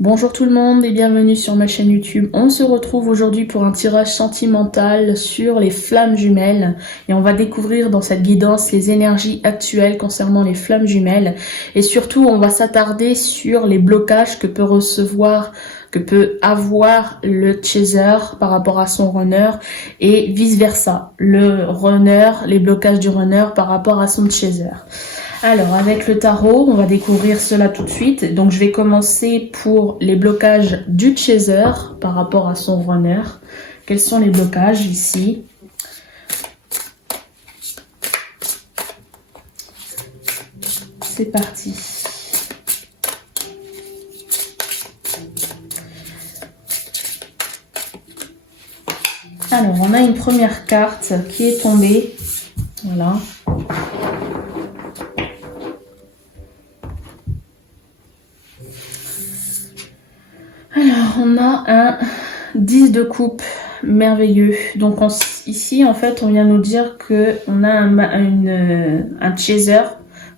Bonjour tout le monde et bienvenue sur ma chaîne YouTube. On se retrouve aujourd'hui pour un tirage sentimental sur les flammes jumelles et on va découvrir dans cette guidance les énergies actuelles concernant les flammes jumelles et surtout on va s'attarder sur les blocages que peut avoir le chaser par rapport à son runner et vice versa, les blocages du runner par rapport à son chaser. Alors, avec le tarot, on va découvrir cela tout de suite. Donc, je vais commencer pour les blocages du chaser par rapport à son runner. Quels sont les blocages ici? C'est parti. Alors, on a une première carte qui est tombée. Voilà. Alors, on a un 10 de coupe merveilleux. Donc, ici, en fait, on vient nous dire qu'on a un chaser,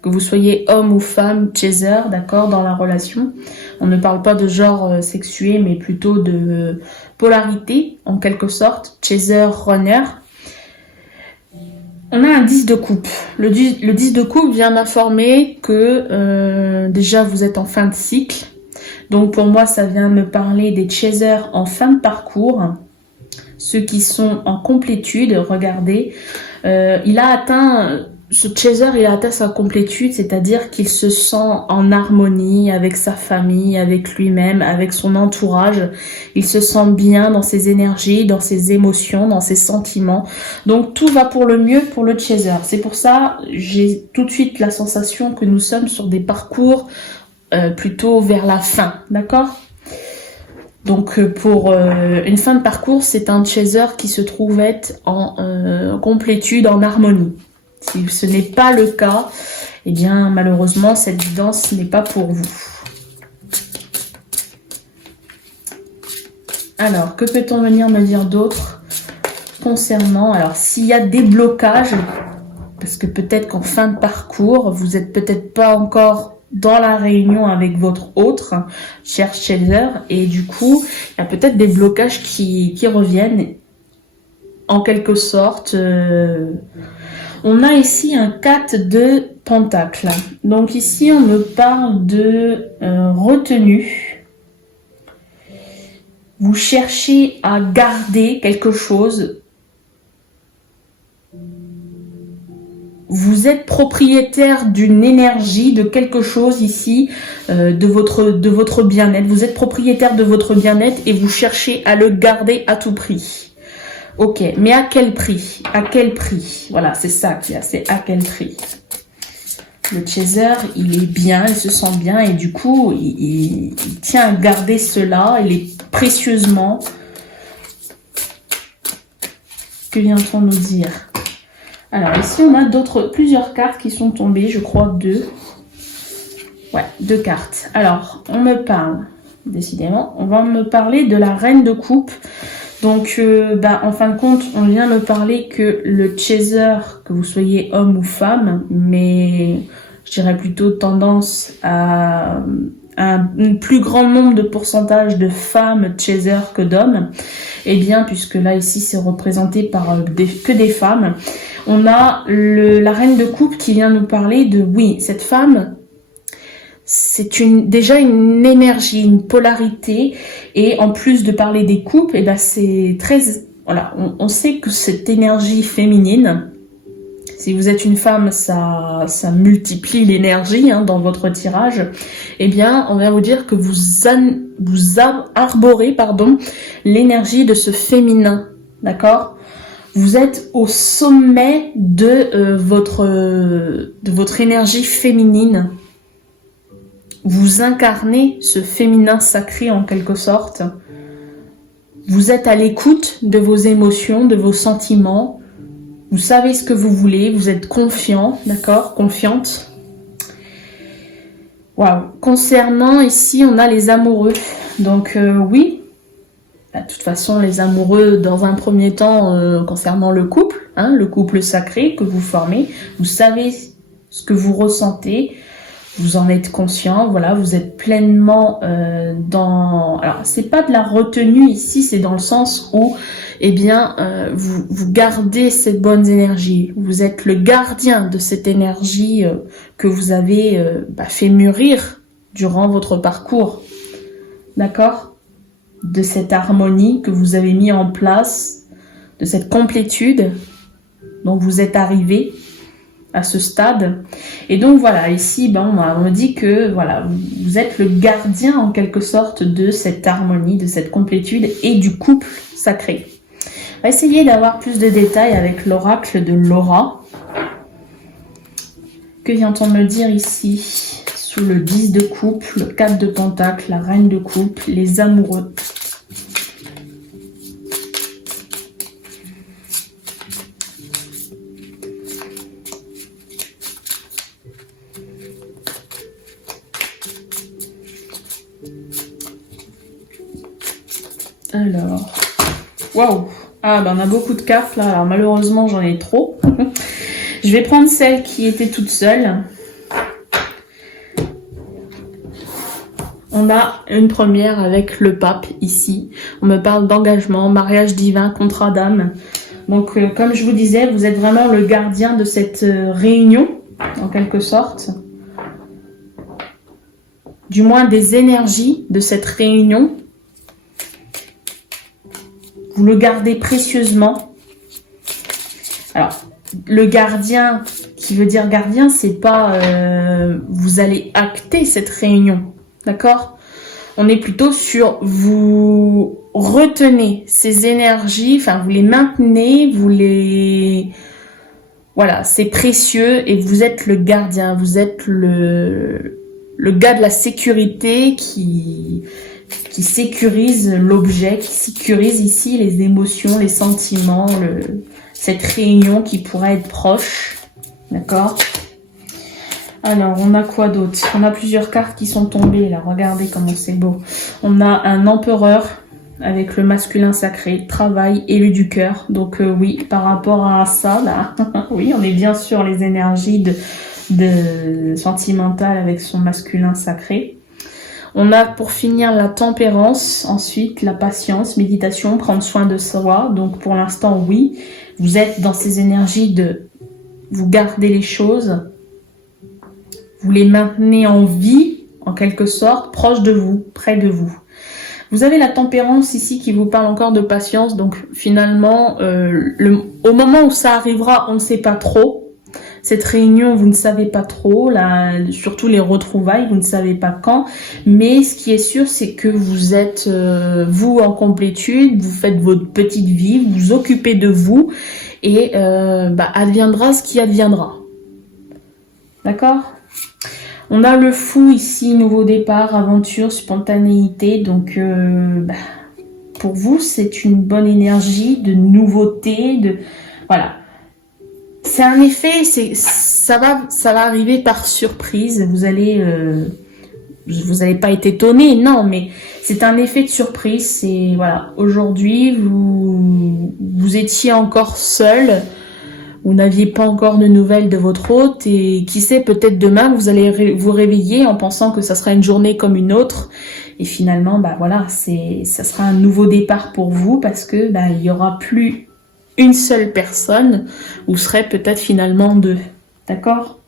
que vous soyez homme ou femme, chaser, d'accord, dans la relation. On ne parle pas de genre sexué, mais plutôt de polarité, en quelque sorte, chaser, runner. On a un 10 de coupe. Le 10 de coupe vient m'informer que déjà, vous êtes en fin de cycle. Donc pour moi, ça vient me parler des chasers en fin de parcours, ceux qui sont en complétude. Regardez, ce chaser, il a atteint sa complétude, c'est-à-dire qu'il se sent en harmonie avec sa famille, avec lui-même, avec son entourage. Il se sent bien dans ses énergies, dans ses émotions, dans ses sentiments. Donc tout va pour le mieux pour le chaser. C'est pour ça, j'ai tout de suite la sensation que nous sommes sur des parcours plutôt vers la fin, d'accord? Donc pour une fin de parcours, c'est un chaser qui se trouve être en complétude, en harmonie. Si ce n'est pas le cas, eh bien malheureusement cette guidance n'est pas pour vous. Alors, que peut-on venir me dire d'autre concernant, alors s'il y a des blocages, parce que peut-être qu'en fin de parcours, vous êtes peut-être pas encore dans la réunion avec votre autre cher chaser et du coup il y a peut-être des blocages qui reviennent en quelque sorte. On a ici un 4 de pentacle, donc ici on me parle de retenue. Vous cherchez à garder quelque chose. Vous êtes propriétaire d'une énergie, de quelque chose ici, de votre bien-être. Vous êtes propriétaire de votre bien-être et vous cherchez à le garder à tout prix. Ok, mais à quel prix? À quel prix? Voilà, c'est ça qu'il y a, c'est à quel prix? Le chaser, il est bien, il se sent bien et du coup, il tient à garder cela, il est précieusement. Que vient-on nous dire? Alors ici on a plusieurs cartes qui sont tombées, je crois deux. Ouais, deux cartes. Alors on me parle, décidément, on va me parler de la reine de coupe. Donc en fin de compte, on vient me parler que le chaser, que vous soyez homme ou femme, mais je dirais plutôt tendance à un plus grand nombre de pourcentage de femmes chaser que d'hommes, et bien puisque là ici c'est représenté par que des femmes, on a la reine de coupe qui vient nous parler de oui, cette femme c'est déjà une énergie, une polarité, et en plus de parler des coupes, et ben c'est très, voilà, on sait que cette énergie féminine, si vous êtes une femme, ça multiplie l'énergie dans votre tirage. Eh bien, on vient vous dire que vous arborez, l'énergie de ce féminin, d'accord? Vous êtes au sommet de votre énergie féminine. Vous incarnez ce féminin sacré en quelque sorte. Vous êtes à l'écoute de vos émotions, de vos sentiments. Vous savez ce que vous voulez, vous êtes confiant, d'accord, confiante. Waouh. Concernant ici, on a les amoureux. Donc oui, de toute façon, les amoureux, dans un premier temps, concernant le couple sacré que vous formez, vous savez ce que vous ressentez. Vous en êtes conscient, voilà, vous êtes pleinement dans... Alors, c'est pas de la retenue ici, c'est dans le sens où, eh bien, vous gardez cette bonne énergie. Vous êtes le gardien de cette énergie que vous avez fait mûrir durant votre parcours. D'accord? De cette harmonie que vous avez mis en place, de cette complétude dont vous êtes arrivé à ce stade. Et donc voilà, ici, on me dit que voilà, vous êtes le gardien en quelque sorte de cette harmonie, de cette complétude et du couple sacré. On va essayer d'avoir plus de détails avec l'oracle de Laura. Que vient-on me dire ici sous le 10 de coupe, le 4 de pentacle, la reine de coupe, les amoureux? Alors, waouh! Ah, on a beaucoup de cartes là, alors malheureusement j'en ai trop. Je vais prendre celle qui était toute seule. On a une première avec le pape ici. On me parle d'engagement, mariage divin, contrat d'âme. Donc, comme je vous disais, vous êtes vraiment le gardien de cette réunion, en quelque sorte. Du moins des énergies de cette réunion. Vous le gardez précieusement. Alors, le gardien, qui veut dire gardien, c'est pas vous allez acter cette réunion, d'accord? On est plutôt sur vous retenez ces énergies, enfin vous les maintenez, vous les... Voilà, c'est précieux et vous êtes le gardien, vous êtes le gars de la sécurité qui sécurise l'objet, qui sécurise ici les émotions, les sentiments, cette réunion qui pourrait être proche. D'accord? Alors, on a quoi d'autre? On a plusieurs cartes qui sont tombées là. Regardez comment c'est beau. On a un empereur avec le masculin sacré, travail, élu du cœur. Donc oui, par rapport à ça, là, oui, on est bien sur les énergies de sentimentales avec son masculin sacré. On a pour finir la tempérance, ensuite la patience, méditation, prendre soin de soi. Donc pour l'instant, oui, vous êtes dans ces énergies de vous garder les choses, vous les maintenez en vie, en quelque sorte, proche de vous, près de vous. Vous avez la tempérance ici qui vous parle encore de patience, donc finalement, au moment où ça arrivera, on ne sait pas trop. Cette réunion, vous ne savez pas trop, là, surtout les retrouvailles, vous ne savez pas quand. Mais ce qui est sûr, c'est que vous êtes, vous, en complétude, vous faites votre petite vie, vous vous occupez de vous, et adviendra ce qui adviendra. D'accord ? On a le fou ici, nouveau départ, aventure, spontanéité. Donc, pour vous, c'est une bonne énergie de nouveauté, de... Voilà. C'est un effet, ça va arriver par surprise. Vous allez pas être étonné, non, mais c'est un effet de surprise. C'est voilà, aujourd'hui vous étiez encore seul, vous n'aviez pas encore de nouvelles de votre hôte et qui sait, peut-être demain vous allez vous réveiller en pensant que ça sera une journée comme une autre et finalement voilà, ça sera un nouveau départ pour vous parce que il y aura plus une seule personne, ou serait peut-être finalement deux. D'accord?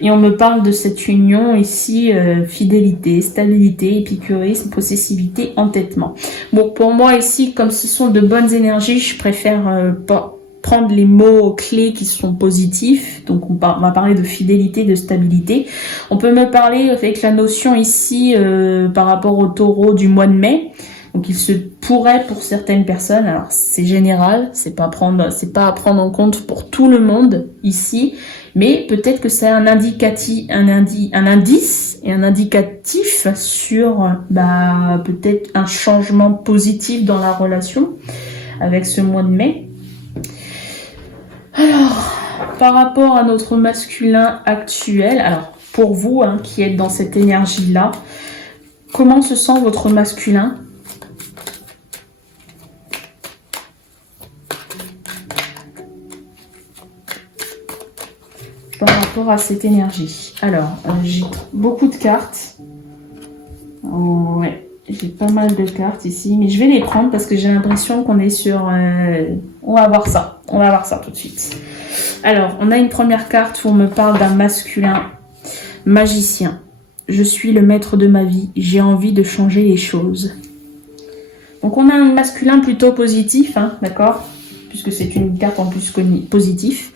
Et on me parle de cette union ici, fidélité, stabilité, épicurisme, possessivité, entêtement. Bon, pour moi ici, comme ce sont de bonnes énergies, je préfère prendre les mots clés qui sont positifs. Donc on va parler de fidélité, de stabilité. On peut me parler avec la notion ici par rapport au taureau du mois de mai. Donc il se pourrait pour certaines personnes, alors c'est général, c'est pas à prendre en compte pour tout le monde ici, mais peut-être que c'est un indice et un indicatif sur peut-être un changement positif dans la relation avec ce mois de mai. Alors, par rapport à notre masculin actuel, alors pour vous qui êtes dans cette énergie-là, comment se sent votre masculin ? Par rapport à cette énergie. Alors, j'ai beaucoup de cartes. Oh, ouais, j'ai pas mal de cartes ici, mais je vais les prendre parce que j'ai l'impression qu'on est sur... On va voir ça. On va voir ça tout de suite. Alors, on a une première carte où on me parle d'un masculin magicien. Je suis le maître de ma vie. J'ai envie de changer les choses. Donc, on a un masculin plutôt positif, hein, d'accord ? Puisque c'est une carte en plus positif.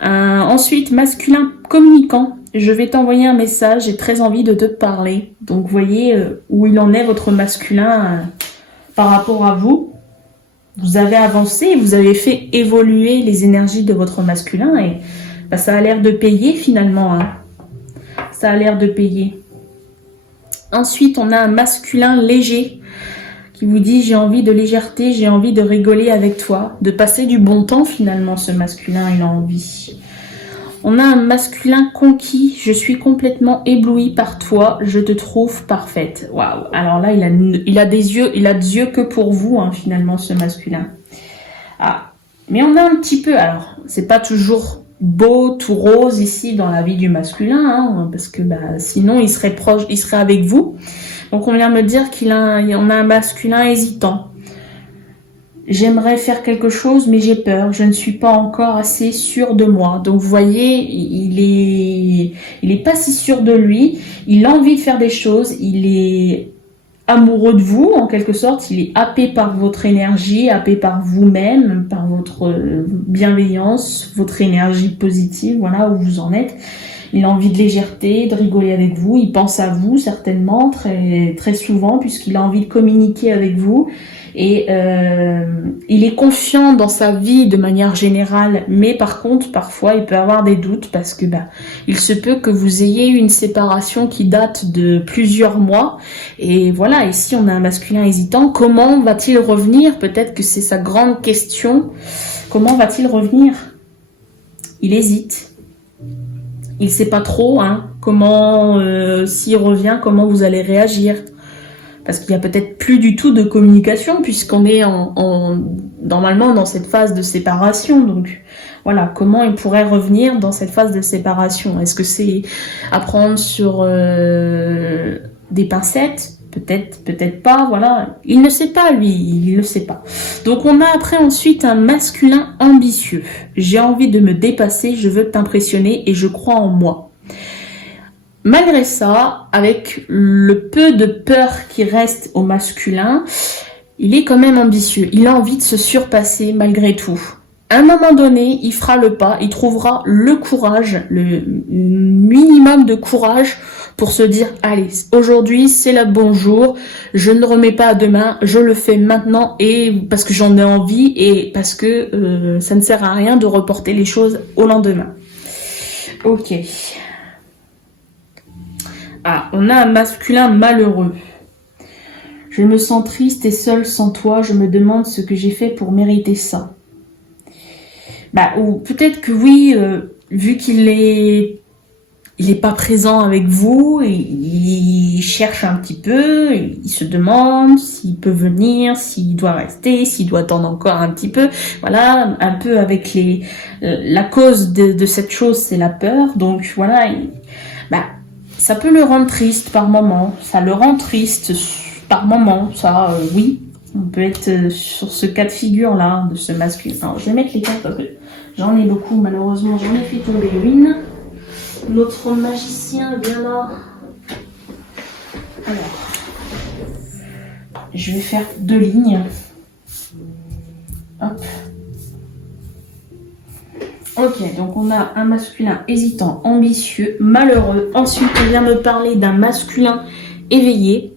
Ensuite, masculin communicant. Je vais t'envoyer un message, j'ai très envie de te parler. Donc, vous voyez où il en est, votre masculin, par rapport à vous. Vous avez avancé, vous avez fait évoluer les énergies de votre masculin et bah, ça a l'air de payer finalement. Hein. Ça a l'air de payer. Ensuite, on a un masculin léger qui vous dit j'ai envie de légèreté, j'ai envie de rigoler avec toi, de passer du bon temps finalement, ce masculin, il a envie. On a un masculin conquis, je suis complètement ébloui par toi, je te trouve parfaite. Waouh. Alors là, il a des yeux que pour vous, hein, finalement, ce masculin. Ah, mais on a un petit peu, alors, c'est pas toujours beau, tout rose ici dans la vie du masculin, hein, parce que bah, sinon il serait proche, il serait avec vous. Donc on vient me dire qu'on a un masculin hésitant. J'aimerais faire quelque chose, mais j'ai peur. Je ne suis pas encore assez sûre de moi. Donc, vous voyez, il est pas si sûr de lui. Il a envie de faire des choses. Il est amoureux de vous, en quelque sorte. Il est happé par votre énergie, happé par vous-même, par votre bienveillance, votre énergie positive, voilà où vous en êtes. Il a envie de légèreté, de rigoler avec vous. Il pense à vous, certainement, très, très souvent, puisqu'il a envie de communiquer avec vous. Et il est confiant dans sa vie de manière générale, mais par contre, parfois, il peut avoir des doutes parce que il se peut que vous ayez eu une séparation qui date de plusieurs mois. Et voilà, ici, on a un masculin hésitant. Comment va-t-il revenir? Peut-être que c'est sa grande question. Comment va-t-il revenir? Il hésite. Il ne sait pas trop comment, s'il revient, comment vous allez réagir. Parce qu'il n'y a peut-être plus du tout de communication puisqu'on est normalement dans cette phase de séparation. Donc voilà, comment il pourrait revenir dans cette phase de séparation? Est-ce que c'est à prendre sur des pincettes? Peut-être, peut-être pas, voilà. Il ne sait pas, lui, il ne sait pas. Donc on a après ensuite un masculin ambitieux. J'ai envie de me dépasser, je veux t'impressionner et je crois en moi. Malgré ça, avec le peu de peur qui reste au masculin, il est quand même ambitieux. Il a envie de se surpasser malgré tout. À un moment donné, il fera le pas, il trouvera le courage, le minimum de courage pour se dire « Allez, aujourd'hui, c'est le bon jour, je ne remets pas à demain, je le fais maintenant et parce que j'en ai envie et parce que ça ne sert à rien de reporter les choses au lendemain. » Ok. Ah, on a un masculin malheureux. Je me sens triste et seule sans toi. Je me demande ce que j'ai fait pour mériter ça. Ou peut-être que oui, vu qu'il est pas présent avec vous, il cherche un petit peu, il se demande s'il peut venir, s'il doit rester, s'il doit attendre encore un petit peu. Voilà, un peu avec la cause de cette chose, c'est la peur. Donc voilà, ça peut le rendre triste par moment, ça le rend triste par moment, ça, oui. On peut être sur ce cas de figure-là, de ce masculin. Alors, je vais mettre les cartes parce que j'en ai beaucoup, malheureusement, j'en ai fait tomber une. Notre magicien vient là. Alors, je vais faire 2 lignes. Hop. Ok, donc on a un masculin hésitant, ambitieux, malheureux. Ensuite, on vient me parler d'un masculin éveillé.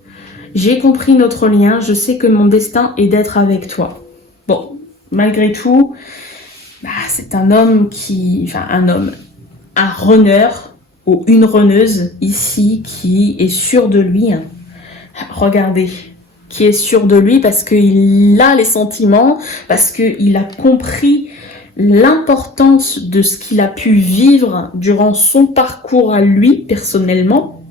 J'ai compris notre lien, je sais que mon destin est d'être avec toi. Bon, malgré tout, c'est un homme un runner ou une runneuse ici qui est sûr de lui. Regardez, qui est sûr de lui parce qu'il a les sentiments, parce qu'il a compris l'importance de ce qu'il a pu vivre durant son parcours à lui, personnellement.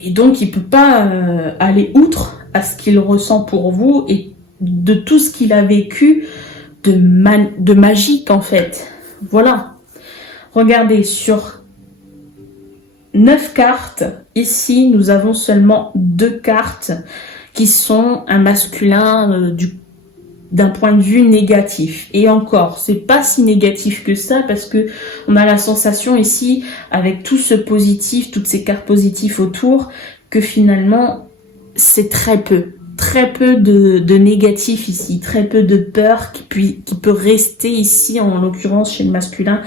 Et donc, il ne peut pas aller outre à ce qu'il ressent pour vous et de tout ce qu'il a vécu de magique, en fait. Voilà. Regardez, sur 9 cartes, ici, nous avons seulement 2 cartes qui sont un masculin d'un point de vue négatif. Et encore, c'est pas si négatif que ça parce que on a la sensation ici, avec tout ce positif, toutes ces cartes positives autour, que finalement, c'est très peu de négatif ici, très peu de peur qui peut rester ici, en l'occurrence chez le masculin,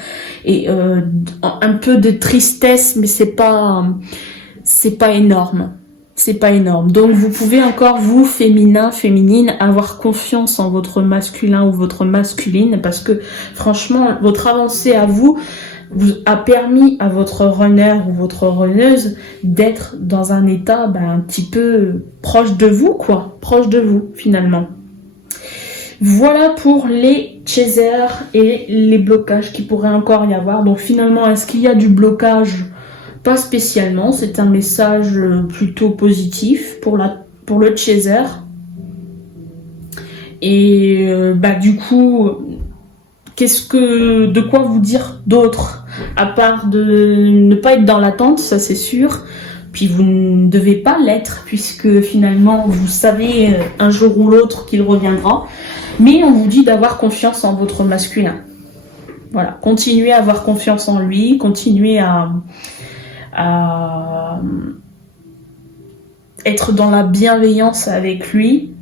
et un peu de tristesse, mais c'est pas énorme. C'est pas énorme. Donc vous pouvez encore, vous, féminine, avoir confiance en votre masculin ou votre masculine, parce que franchement, votre avancée à vous a permis à votre runner ou votre runneuse d'être dans un état un petit peu proche de vous, quoi. Proche de vous, finalement. Voilà pour les chasers et les blocages qui pourraient encore y avoir. Donc finalement, est-ce qu'il y a du blocage ? Pas spécialement, c'est un message plutôt positif pour le chaser. Et du coup, de quoi vous dire d'autre, à part de ne pas être dans l'attente, ça c'est sûr. Puis vous ne devez pas l'être, puisque finalement vous savez un jour ou l'autre qu'il reviendra. Mais on vous dit d'avoir confiance en votre masculin. Voilà, continuez à avoir confiance en lui, continuez à être dans la bienveillance avec lui,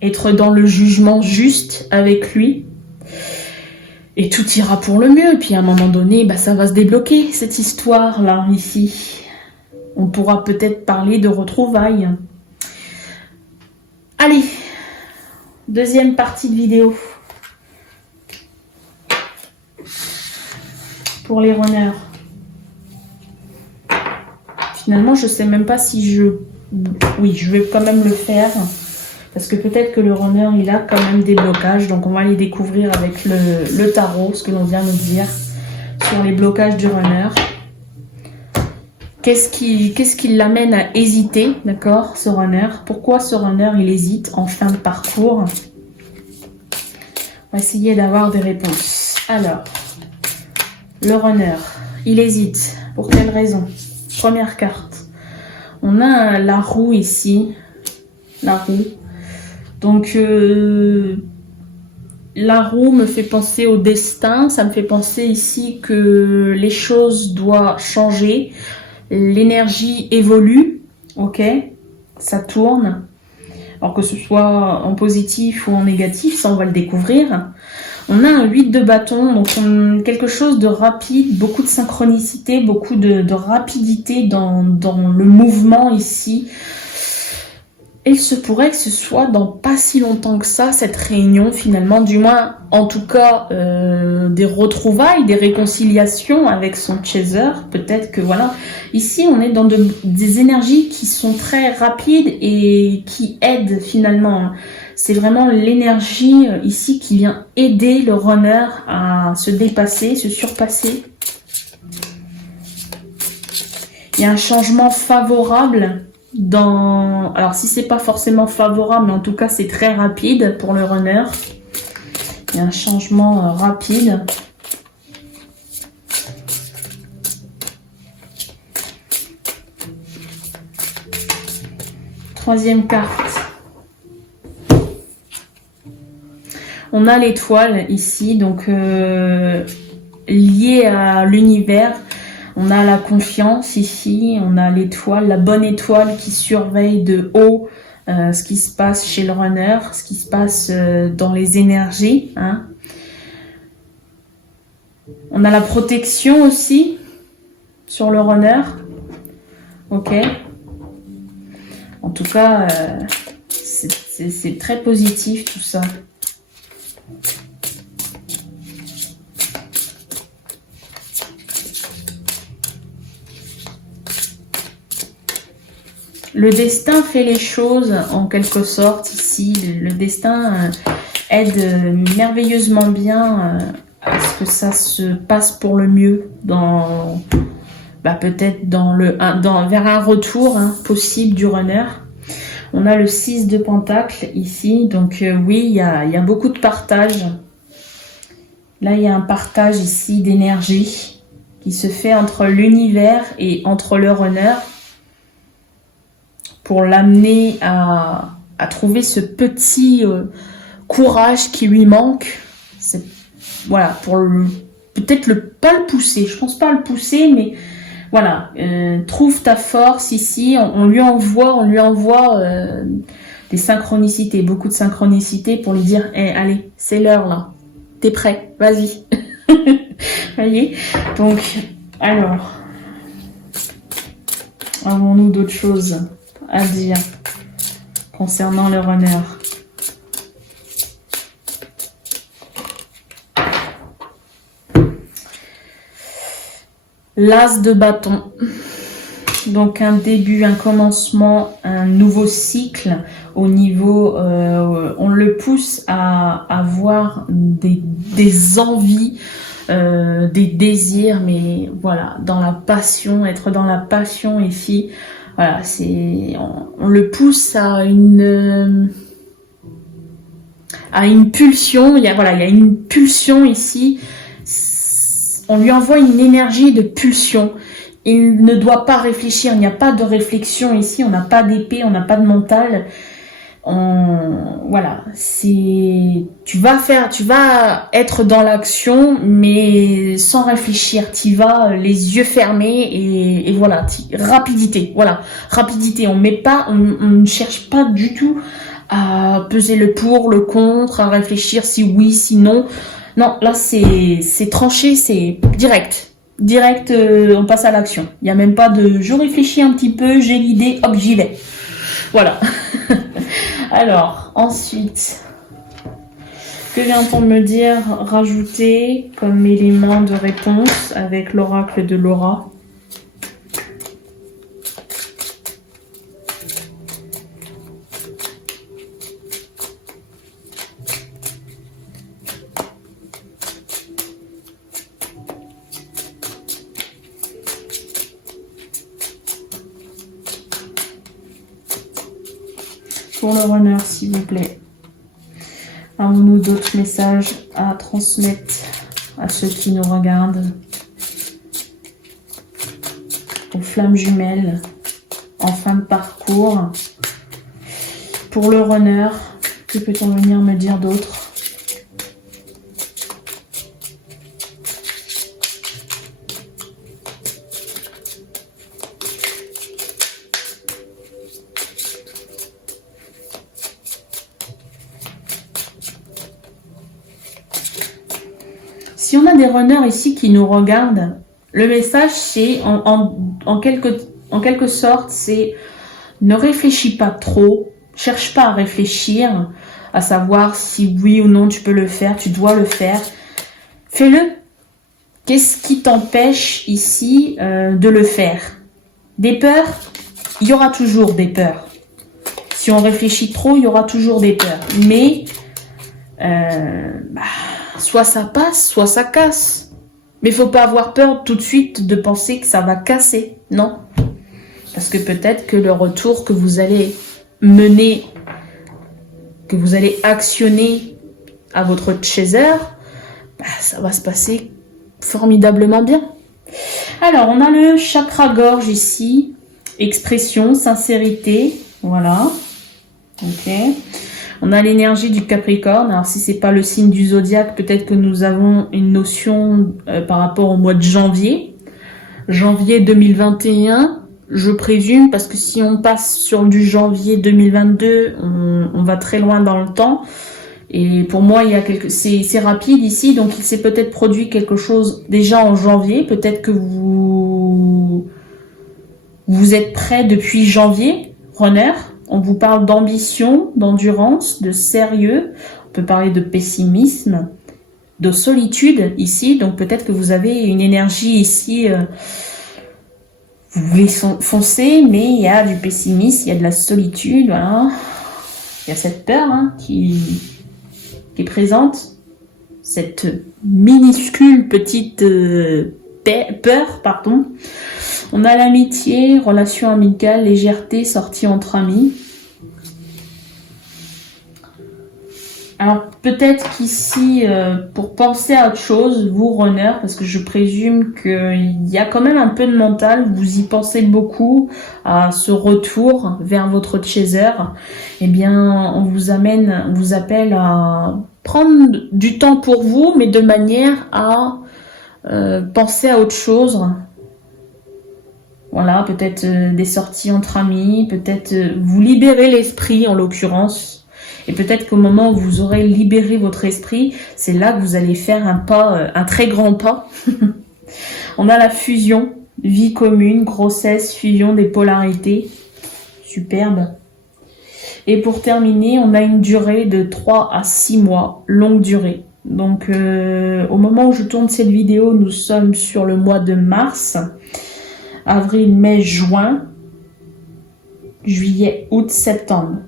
être dans le jugement juste avec lui, et tout ira pour le mieux. Puis à un moment donné, ça va se débloquer, cette histoire-là, ici. On pourra peut-être parler de retrouvailles. Allez, deuxième partie de vidéo. Pour les runners. Finalement, je sais même pas si oui, je vais quand même le faire. Parce que peut-être que le runner, il a quand même des blocages. Donc, on va les découvrir avec le tarot, ce que l'on vient de dire sur les blocages du runner. Qu'est-ce qui l'amène à hésiter, d'accord, ce runner? Pourquoi ce runner, il hésite en fin de parcours? On va essayer d'avoir des réponses. Alors, le runner, il hésite. Pour quelle raison? Première carte. On a la roue ici. La roue. Donc, la roue me fait penser au destin. Ça me fait penser ici que les choses doivent changer. L'énergie évolue. Ok? Ça tourne. Alors que ce soit en positif ou en négatif, ça on va le découvrir. On a un 8 de bâton, donc quelque chose de rapide, beaucoup de synchronicité, beaucoup de rapidité dans le mouvement ici. Et il se pourrait que ce soit dans pas si longtemps que ça, cette réunion finalement, du moins en tout cas des retrouvailles, des réconciliations avec son chaser. Peut-être que voilà, ici on est dans des énergies qui sont très rapides et qui aident finalement. C'est vraiment l'énergie ici qui vient aider le runner à se dépasser, se surpasser. Il y a un changement favorable alors si c'est pas forcément favorable, mais en tout cas c'est très rapide pour le runner. Il y a un changement rapide. Troisième carte. On a l'étoile ici, donc liée à l'univers. On a la confiance ici, on a l'étoile, la bonne étoile qui surveille de haut ce qui se passe chez le runner, ce qui se passe dans les énergies. Hein. On a la protection aussi sur le runner. Ok. En tout cas, c'est très positif tout ça. Le destin fait les choses en quelque sorte ici. Le destin aide merveilleusement bien à ce que ça se passe pour le mieux peut-être vers un retour possible du runner. On a le 6 de pentacle ici, donc oui, il y a beaucoup de partage. Là, il y a un partage ici d'énergie qui se fait entre l'univers et entre le runner pour l'amener à trouver ce petit courage qui lui manque. Voilà, pour peut-être pas le pousser. Je pense pas le pousser, mais voilà, trouve ta force ici. On lui envoie des synchronicités, beaucoup de synchronicités pour lui dire hey, allez, c'est l'heure là. T'es prêt, vas-y. Voyez. Donc, alors, avons-nous d'autres choses à dire concernant le runner? L'as de bâton. Donc un début, un commencement, un nouveau cycle au niveau, on le pousse à avoir des envies, des désirs, mais voilà, dans la passion, être dans la passion ici, voilà, on le pousse à une pulsion, il y a une pulsion ici, on lui envoie une énergie de pulsion. Il ne doit pas réfléchir, il n'y a pas de réflexion ici, on n'a pas d'épée, on n'a pas de mental. Voilà, tu vas être dans l'action, mais sans réfléchir. Tu vas les yeux fermés et voilà, rapidité. Voilà, rapidité. On ne cherche pas du tout à peser le pour, le contre, à réfléchir si oui, si non. Non, là c'est tranché, c'est direct. Direct, on passe à l'action. Il n'y a même pas de je réfléchis un petit peu, j'ai l'idée, hop, j'y vais. Voilà. Alors, ensuite, que vient-on me dire rajouter comme élément de réponse avec l'oracle de Laura? Pour le runner, s'il vous plaît. Avons-nous d'autres messages à transmettre à ceux qui nous regardent? Aux flammes jumelles, en fin de parcours. Pour le runner, que peut-on venir me dire d'autre? Si on a des runners ici qui nous regardent, le message c'est en quelque sorte, c'est ne réfléchis pas trop, cherche pas à réfléchir, à savoir si oui ou non tu peux le faire, tu dois le faire. Fais-le. Qu'est-ce qui t'empêche ici de le faire? Des peurs? Il y aura toujours des peurs. Si on réfléchit trop, il y aura toujours des peurs. Mais soit ça passe, soit ça casse. Mais il ne faut pas avoir peur tout de suite de penser que ça va casser. Non. Parce que peut-être que le retour que vous allez mener, que vous allez actionner à votre chaser, ça va se passer formidablement bien. Alors, on a le chakra gorge ici. Expression, sincérité. Voilà. Ok. On a l'énergie du Capricorne. Alors, si c'est pas le signe du zodiaque, peut-être que nous avons une notion par rapport au mois de janvier. Janvier 2021, je présume, parce que si on passe sur du janvier 2022, on va très loin dans le temps. Et pour moi, c'est rapide ici, donc il s'est peut-être produit quelque chose déjà en janvier. Peut-être que vous êtes prêt depuis janvier, runner. On vous parle d'ambition, d'endurance, de sérieux. On peut parler de pessimisme, de solitude ici. Donc peut-être que vous avez une énergie ici. Vous voulez foncer, mais il y a du pessimisme, il y a de la solitude. Voilà. Il y a cette peur qui est présente. Cette minuscule petite peur, pardon. On a l'amitié, relation amicale, légèreté, sortie entre amis. Alors peut-être qu'ici, pour penser à autre chose, vous runner, parce que je présume qu'il y a quand même un peu de mental, vous y pensez beaucoup à ce retour vers votre chaser, eh bien on vous appelle à prendre du temps pour vous, mais de manière à penser à autre chose. Voilà, peut-être des sorties entre amis, peut-être vous libérer l'esprit en l'occurrence. Et peut-être qu'au moment où vous aurez libéré votre esprit, c'est là que vous allez faire un pas, un très grand pas. On a la fusion, vie commune, grossesse, fusion des polarités. Superbe. Et pour terminer, on a une durée de 3 à 6 mois, longue durée. Donc au moment où je tourne cette vidéo, nous sommes sur le mois de mars, avril, mai, juin, juillet, août, septembre.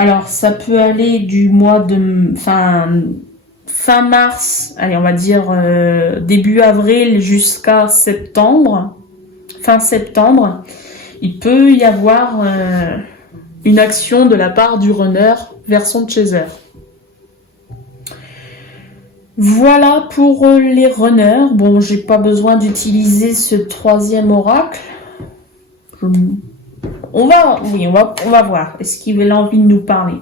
Alors, ça peut aller du mois de fin mars, allez, on va dire début avril jusqu'à septembre, fin septembre. Il peut y avoir une action de la part du runner vers son chaser. Voilà pour les runners. Bon, j'ai pas besoin d'utiliser ce troisième oracle. On va voir. Est-ce qu'il a envie de nous parler?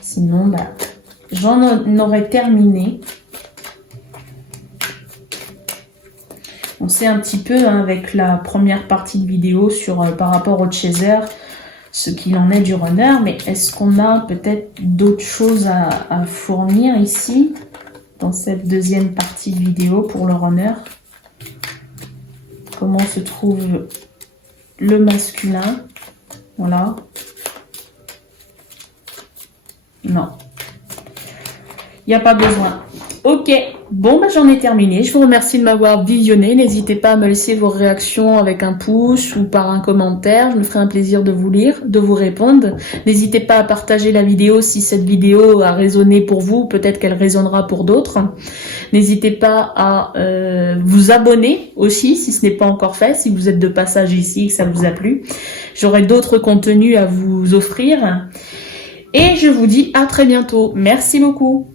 Sinon, j'en aurais terminé. On sait un petit peu avec la première partie de vidéo par rapport au chaser, ce qu'il en est du runner. Mais est-ce qu'on a peut-être d'autres choses à fournir ici, dans cette deuxième partie de vidéo pour le runner? Comment se trouve le masculin? Voilà. Non. Il n'y a pas besoin. Ok. Bon, j'en ai terminé. Je vous remercie de m'avoir visionné. N'hésitez pas à me laisser vos réactions avec un pouce ou par un commentaire. Je me ferai un plaisir de vous lire, de vous répondre. N'hésitez pas à partager la vidéo si cette vidéo a résonné pour vous. Peut-être qu'elle résonnera pour d'autres. N'hésitez pas à vous abonner aussi si ce n'est pas encore fait. Si vous êtes de passage ici et que ça vous a plu. J'aurai d'autres contenus à vous offrir. Et je vous dis à très bientôt. Merci beaucoup.